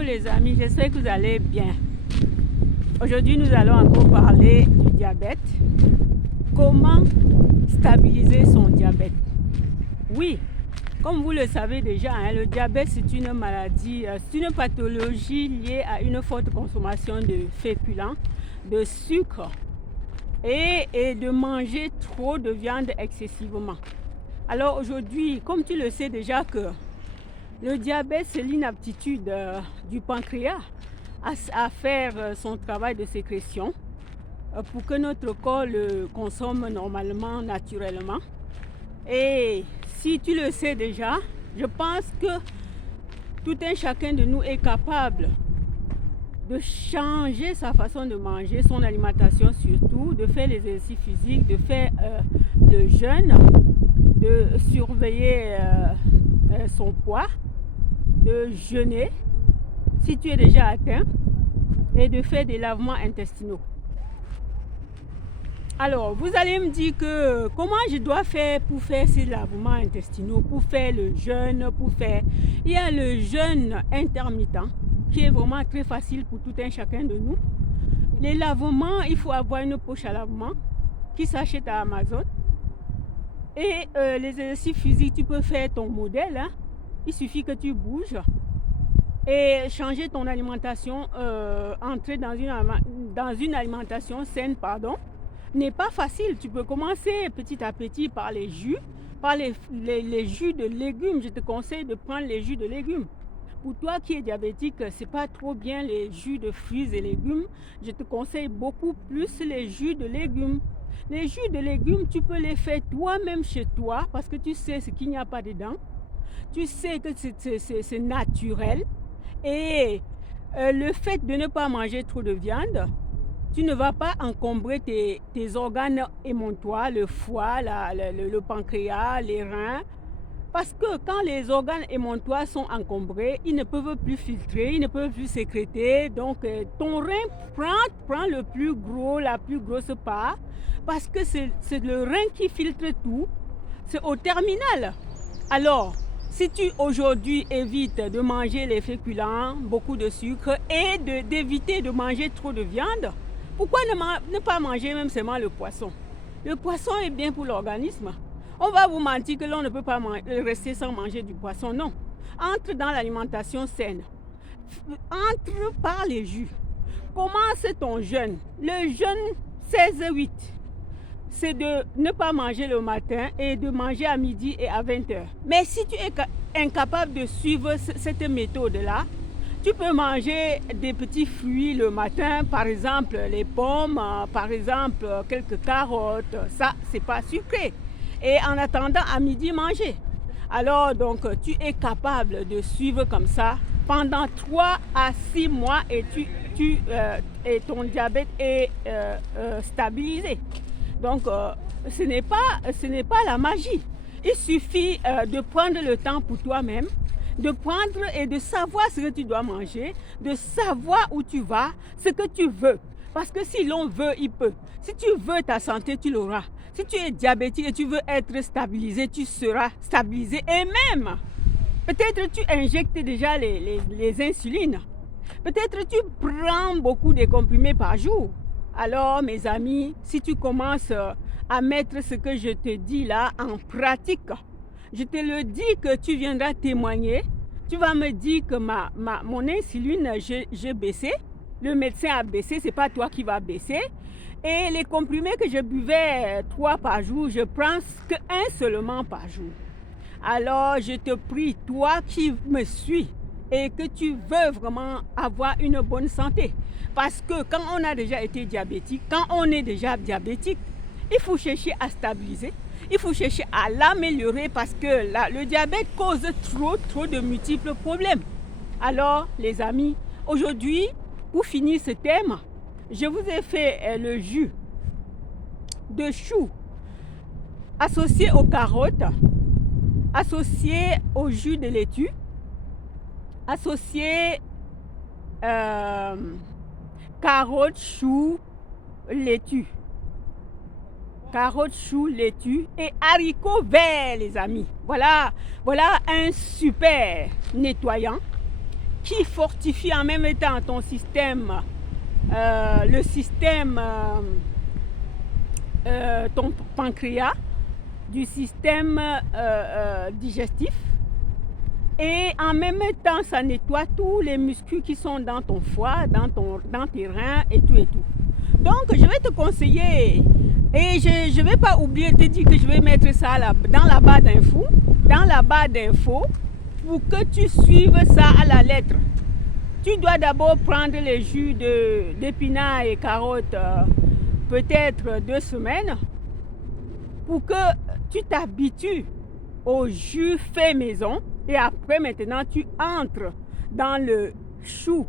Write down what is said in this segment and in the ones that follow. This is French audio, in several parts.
Bonjour les amis, j'espère que vous allez bien. Aujourd'hui, nous allons encore parler du diabète. Comment stabiliser son diabète? Oui, comme vous le savez déjà, le diabète c'est une maladie, c'est une pathologie liée à une forte consommation de féculents, de sucre et de manger trop de viande excessivement. Alors aujourd'hui, comme tu le sais déjà que le diabète, c'est l'inaptitude du pancréas à faire son travail de sécrétion pour que notre corps le consomme normalement, naturellement. Et si tu le sais déjà, je pense que tout un chacun de nous est capable de changer sa façon de manger, son alimentation surtout, de faire l'exercice physique, de faire le jeûne, de surveiller son poids, de jeûner si tu es déjà atteint et de faire des lavements intestinaux. Alors, vous allez me dire que comment je dois faire pour faire ces lavements intestinaux, pour faire le jeûne, Il y a le jeûne intermittent qui est vraiment très facile pour tout un chacun de nous. Les lavements, il faut avoir une poche à lavement qui s'achète à Amazon. Et les exercices physiques, tu peux faire ton modèle. Il suffit que tu bouges et changer ton alimentation, entrer dans une alimentation saine, n'est pas facile. Tu peux commencer petit à petit par les jus, par les jus de légumes. Je te conseille de prendre les jus de légumes. Pour toi qui es diabétique, c'est pas trop bien les jus de fruits et légumes. Je te conseille beaucoup plus les jus de légumes. Les jus de légumes, tu peux les faire toi-même chez toi parce que tu sais ce qu'il n'y a pas dedans. Tu sais que c'est naturel. Et le fait de ne pas manger trop de viande, tu ne vas pas encombrer tes organes émontoires, le foie, le pancréas, les reins. Parce que quand les organes émontoires sont encombrés, ils ne peuvent plus filtrer, ils ne peuvent plus sécréter. Donc ton rein prend le plus gros, la plus grosse part. Parce que c'est le rein qui filtre tout. C'est au terminal. Alors, si tu aujourd'hui évites de manger les féculents, beaucoup de sucre et d'éviter de manger trop de viande, pourquoi ne pas manger même seulement le poisson? Le poisson est bien pour l'organisme. On va vous mentir que l'on ne peut pas rester sans manger du poisson. Non. Entre dans l'alimentation saine. Entre par les jus. Commence ton jeûne. Le jeûne 16-8. C'est de ne pas manger le matin et de manger à midi et à 20h. Mais si tu es incapable de suivre cette méthode-là, tu peux manger des petits fruits le matin, par exemple les pommes, par exemple quelques carottes. Ça, c'est pas sucré. Et en attendant à midi, manger. Alors, donc, tu es capable de suivre comme ça pendant 3 à 6 mois et ton diabète est stabilisé. Donc, ce n'est pas la magie. Il suffit de prendre le temps pour toi-même, de prendre et de savoir ce que tu dois manger, de savoir où tu vas, ce que tu veux. Parce que si l'on veut, il peut. Si tu veux ta santé, tu l'auras. Si tu es diabétique et tu veux être stabilisé, tu seras stabilisé. Et même, peut-être tu injectes déjà les insulines. Peut-être tu prends beaucoup de comprimés par jour. Alors, mes amis, si tu commences à mettre ce que je te dis là en pratique, je te le dis que tu viendras témoigner. Tu vas me dire que mon insuline, j'ai baissé. Le médecin a baissé, ce n'est pas toi qui vas baisser. Et les comprimés que je buvais 3 par jour, je prends que 1 seulement par jour. Alors, je te prie, toi qui me suis et que tu veux vraiment avoir une bonne santé. Parce que quand on a déjà été diabétique, quand on est déjà diabétique, il faut chercher à stabiliser. Il faut chercher à l'améliorer parce que le diabète cause trop de multiples problèmes. Alors, les amis, aujourd'hui, pour finir ce thème, je vous ai fait le jus de chou associé aux carottes, associé au jus de laitue, associé carottes, choux, laitue. Carottes, choux, laitue et haricots verts, les amis. Voilà un super nettoyant qui fortifie en même temps ton système, le système, ton pancréas, du système digestif. Et en même temps, ça nettoie tous les muscles qui sont dans ton foie, dans tes reins et tout et tout. Donc, je vais te conseiller, et je ne vais pas oublier de te dire que je vais mettre ça là, dans la barre d'infos, pour que tu suives ça à la lettre. Tu dois d'abord prendre les jus d'épinards et carottes, peut-être 2 semaines, pour que tu t'habitues au jus fait maison. Et après, maintenant, tu entres dans le chou,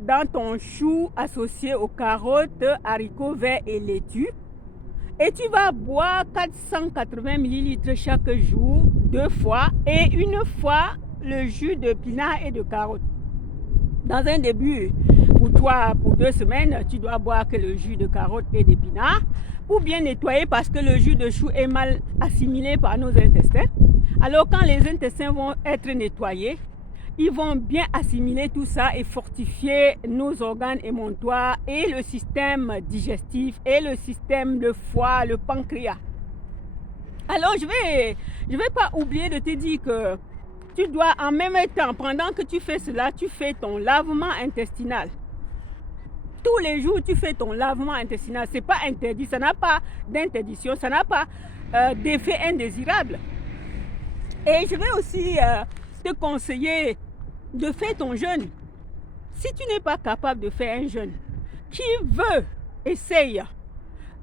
dans ton chou associé aux carottes, haricots verts et laitue. Et tu vas boire 480 ml chaque jour, 2 fois, et une fois le jus d'épinards et de carottes. Dans un début, pour 2 semaines, tu dois boire que le jus de carottes et d'épinards pour bien nettoyer, parce que le jus de chou est mal assimilé par nos intestins. Alors quand les intestins vont être nettoyés, ils vont bien assimiler tout ça et fortifier nos organes émontoires et le système digestif et le système, le foie, le pancréas. Alors je vais pas oublier de te dire que tu dois en même temps, pendant que tu fais cela, tu fais ton lavement intestinal. Tous les jours, tu fais ton lavement intestinal. Ce n'est pas interdit, ça n'a pas d'interdiction, ça n'a pas d'effet indésirable. Et je vais aussi te conseiller de faire ton jeûne. Si tu n'es pas capable de faire un jeûne, qui veut, essaye.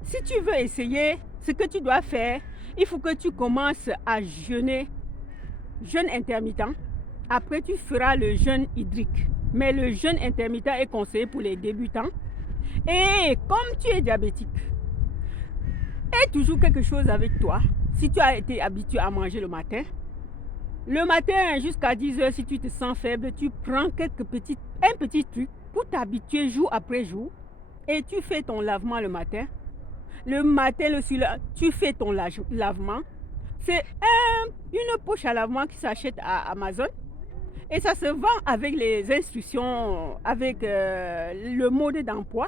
Si tu veux essayer, ce que tu dois faire, il faut que tu commences à jeûner, jeûne intermittent. Après, tu feras le jeûne hydrique. Mais le jeûne intermittent est conseillé pour les débutants. Et comme tu es diabétique, aie toujours quelque chose avec toi. Si tu as été habitué à manger le matin jusqu'à 10 heures, si tu te sens faible, tu prends un petit truc pour t'habituer jour après jour. Et tu fais ton lavement le matin. Le matin, tu fais ton lavement. C'est une poche à lavement qui s'achète à Amazon. Et ça se vend avec les instructions, avec le mode d'emploi.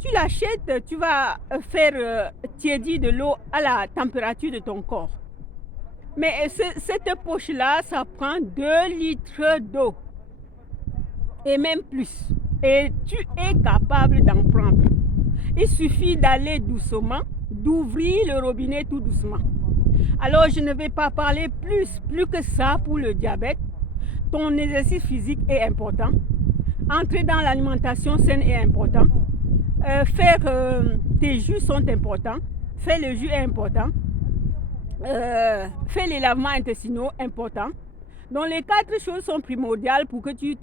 Tu l'achètes, tu vas faire tiédir de l'eau à la température de ton corps. Mais cette poche-là, ça prend 2 litres d'eau. Et même plus. Et tu es capable d'en prendre. Il suffit d'aller doucement, d'ouvrir le robinet tout doucement. Alors, je ne vais pas parler plus que ça pour le diabète. Ton exercice physique est important. Entrer dans l'alimentation saine est important. Tes jus sont importants. Faire le jus est important. Faire les lavements intestinaux importants. Donc les 4 choses sont primordiales pour que tu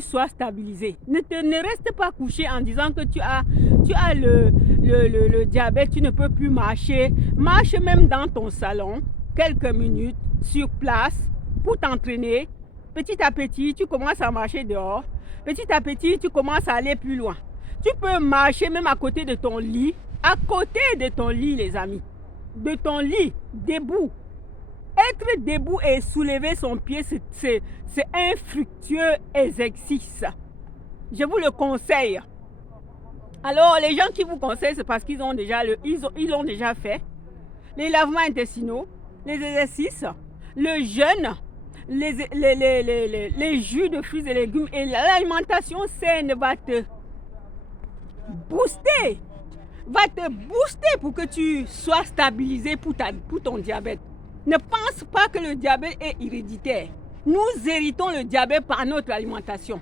sois stabilisé. Ne reste pas couché en disant que tu as le diabète, tu ne peux plus marcher. Marche même dans ton salon, quelques minutes, sur place, pour t'entraîner. Petit à petit, tu commences à marcher dehors. Petit à petit, tu commences à aller plus loin. Tu peux marcher même à côté de ton lit. À côté de ton lit, les amis. De ton lit, debout. Être debout et soulever son pied, c'est un fructueux exercice. Je vous le conseille. Alors, les gens qui vous conseillent, c'est parce qu'ils l'ont déjà fait. Les lavements intestinaux, les exercices, le jeûne, les jus de fruits et légumes et l'alimentation saine va te booster pour que tu sois stabilisé pour ton diabète. Ne pense pas que le diabète est héréditaire. Nous héritons le diabète par notre alimentation.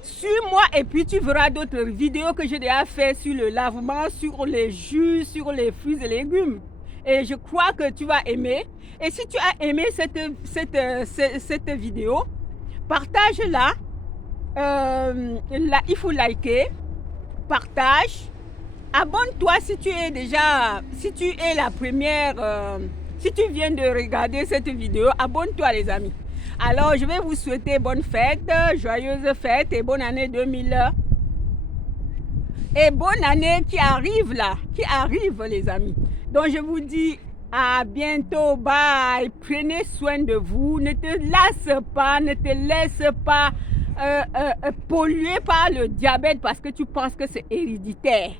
Suis-moi et puis tu verras d'autres vidéos que j'ai déjà fait sur le lavement, sur les jus, sur les fruits et légumes. Et je crois que tu vas aimer. Et si tu as aimé cette vidéo, partage-la. Il faut liker, partage. Abonne-toi si tu es la première, si tu viens de regarder cette vidéo, abonne-toi les amis. Alors je vais vous souhaiter bonne fête, joyeuse fête et bonne année 2000. Et bonne année qui arrive les amis. Donc je vous dis À bientôt, bye. Prenez soin de vous. Ne te lasse pas, ne te laisse pas polluer par le diabète parce que tu penses que c'est héréditaire.